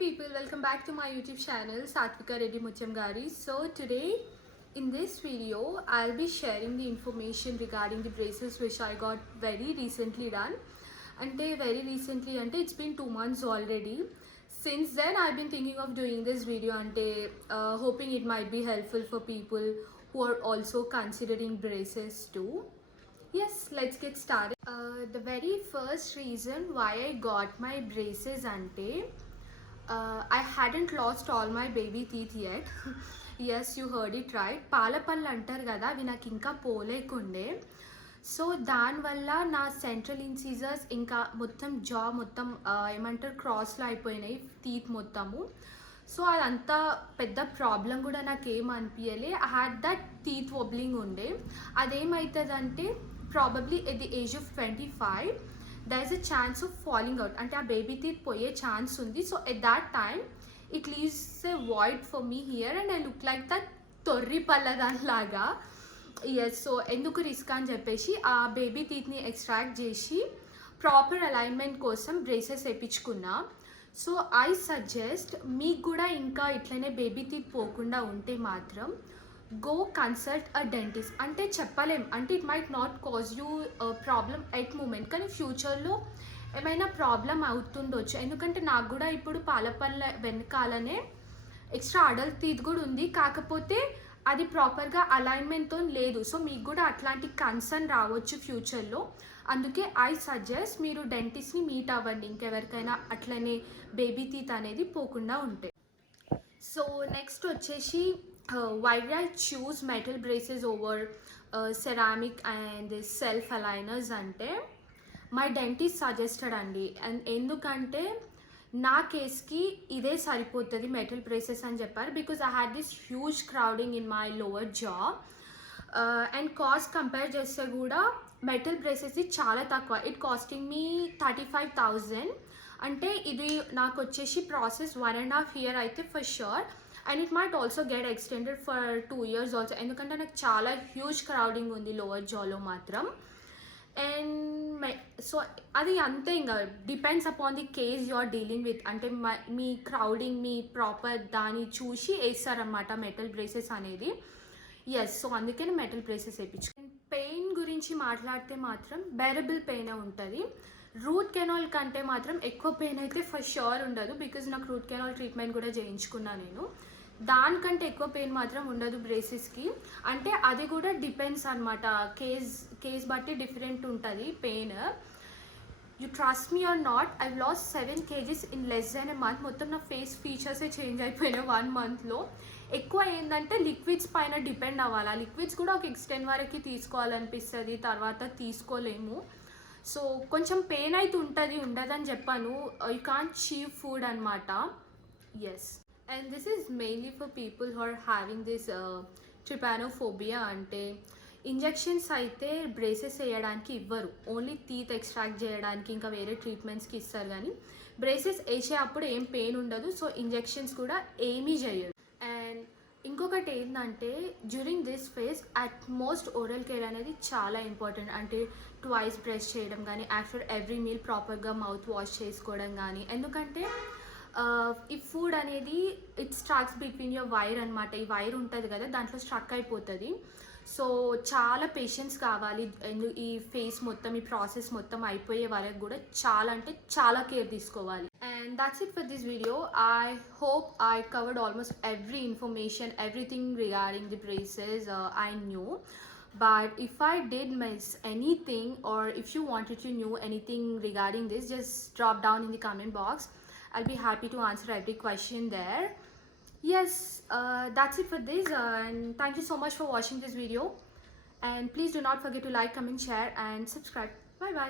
people, welcome back to my YouTube channel Satvika Reddy Muchemgari. So today in this video I'll be sharing the information regarding the braces which I got very recently done. Very recently it's been 2 months already. Since then I've been thinking of doing this video hoping it might be helpful for people who are also considering braces too. Yes, let's get started. The very first reason why I got my braces I hadn't lost all my baby teeth yet. Yes, you heard it right. పాలపళ్ళు అంటారు కదా, అవి నాకు ఇంకా పోలేకుండే. So దానివల్ల నా central incisors ఇంకా మొత్తం జా మొత్తం ఏమంటారు క్రాస్లో అయిపోయినాయి టీత్ మొత్తము. సో అదంతా పెద్ద ప్రాబ్లం కూడా నాకు ఏం అనిపించలే. I had that teeth wobbling ఉండే. అదేమవుతుందంటే probably at the age of 25 there is a chance of falling out అంటే ఆ బేబీ టీత్ పోయే ఛాన్స్ ఉంది. So at that time it leaves a void for me here and I look like that తొర్రి పల్లదానిలాగా. Yes, so ఎందుకు risk అని చెప్పేసి ఆ బేబీ టీత్ని ఎక్స్ట్రాక్ట్ చేసి ప్రాపర్ అలైన్మెంట్ కోసం బ్రేసెస్ వేయించుకున్నా. సో ఐ సజెస్ట్ మీకు కూడా ఇంకా ఇట్లనే బేబీ టీత్ పోకుండా ఉంటే మాత్రం గో కన్సల్ట్ అ డెంటిస్ట్. అంటే చెప్పలేం, అంటే it might not cause you problem at moment, కానీ ఫ్యూచర్లో ఏమైనా ప్రాబ్లం అవుతుండొచ్చు. ఎందుకంటే నాకు కూడా ఇప్పుడు పాలపల్ల వెనకాలనే ఎక్స్ట్రా అడల్ట్ టీత్ కూడా ఉంది, కాకపోతే అది ప్రాపర్గా అలైన్మెంట్తో లేదు. సో మీకు కూడా అట్లాంటి కన్సర్న్ రావచ్చు ఫ్యూచర్లో. అందుకే ఐ సజెస్ట్ మీరు డెంటిస్ట్ని మీట్ అవ్వండి ఇంకెవరికైనా అట్లనే బేబీ టీత్ అనేది పోకుండా ఉంటే. సో నెక్స్ట్ వచ్చేసి why did I choose metal braces over ceramic and self aligners అంటే మై డెంటిస్ట్ సజెస్టెడ్ అండి. అండ్ ఎందుకంటే నా కేస్కి ఇదే సరిపోతుంది మెటల్ బ్రేసెస్ అని చెప్పారు. Because I had this huge crowding in my lower జా అండ్ కాస్ట్ కంపేర్ చేస్తే కూడా మెటల్ బ్రేసెస్ చాలా తక్కువ. ఇట్ కాస్టింగ్ మీ 35,000. అంటే ఇది నాకు వచ్చేసి ప్రాసెస్ 1.5 year అయితే for sure, and it might also get extended for 2 years also. ఎందుకంటే నాకు చాలా హ్యూజ్ క్రౌడింగ్ ఉంది లోవర్ జాలో మాత్రం. అండ్ సో అది అంతే, ఇంకా depends upon the case you are dealing with. అంటే మీ క్రౌడింగ్ మీ ప్రాపర్ దాన్ని చూసి వేస్తారనమాట మెటల్ బ్రేసెస్ అనేది. ఎస్, సో అందుకని మెటల్ బ్రేసెస్ వేయించు. పెయిన్ గురించి మాట్లాడితే మాత్రం బేరబుల్ పెయిన్ ఉంటుంది. రూట్ కెనాల్ కంటే మాత్రం ఎక్కువ పెయిన్ అయితే ఫర్ ష్యూర్ ఉండదు. బికాజ్ నాకు రూట్ కెనాల్ ట్రీట్మెంట్ కూడా చేయించుకున్నా నేను. దానికంటే ఎక్కువ పెయిన్ మాత్రం ఉండదు బ్రేసెస్కి. అంటే అది కూడా డిపెండ్స్ అనమాట, కేస్ బట్టి డిఫరెంట్ ఉంటుంది pain. You trust me or not, I lost 7 kgs in less than a month. మొత్తం నా ఫేస్ ఫీచర్సే చేంజ్ అయిపోయినాయి 1 monthలో. ఎక్కువ ఏంటంటే లిక్విడ్స్ పైన డిపెండ్ అవ్వాలి. ఆ లిక్విడ్స్ కూడా ఒక ఎక్స్టెంట్ వరకు తీసుకోవాలనిపిస్తుంది, తర్వాత తీసుకోలేము. సో కొంచెం పెయిన్ అయితే ఉంటుంది, ఉండదని చెప్పాను. యూ కాంట్ చీవ్ ఫుడ్ అనమాట. Yes, and this is mainly for people who are having this trypanophobia. అంటే ఇంజెక్షన్స్ అయితే బ్రేసెస్ వేయడానికి ఇవ్వరు, ఓన్లీ టీత్ ఎక్స్ట్రాక్ట్ చేయడానికి ఇంకా వేరే ట్రీట్మెంట్స్కి ఇస్తారు. కానీ బ్రేసెస్ వేసేటప్పుడు ఏం పెయిన్ ఉండదు. సో ఇంజెక్షన్స్ కూడా ఏమీ చేయరు. అండ్ ఇంకొకటి ఏంటంటే during this phase at most oral care అనేది చాలా ఇంపార్టెంట్. అంటే ట్వైస్ బ్రష్ చేయడం కానీ, ఆఫ్టర్ ఎవ్రీ మీల్ ప్రాపర్గా మౌత్ వాష్ చేసుకోవడం కానీ. ఎందుకంటే ఈ ఫుడ్ అనేది ఇట్ స్ట్రక్స్ బిట్వీన్ యువర్ వైర్ అనమాట. ఈ వైర్ ఉంటుంది కదా, దాంట్లో స్ట్రక్ అయిపోతుంది. సో చాలా పేషెన్స్ కావాలి. ఈ ఫేస్ మొత్తం ఈ ప్రాసెస్ మొత్తం అయిపోయే వరకు కూడా చాలా అంటే చాలా కేర్ తీసుకోవాలి. And that's it for this video. I hope I covered almost every information, everything regarding the braces I knew. But if I did miss anything, or if you wanted to know anything regarding this, just drop down in the comment box. I'll be happy to answer every question there. Yes, that's it for this, and thank you so much for watching this video. And please do not forget to like, comment, share and subscribe. Bye bye.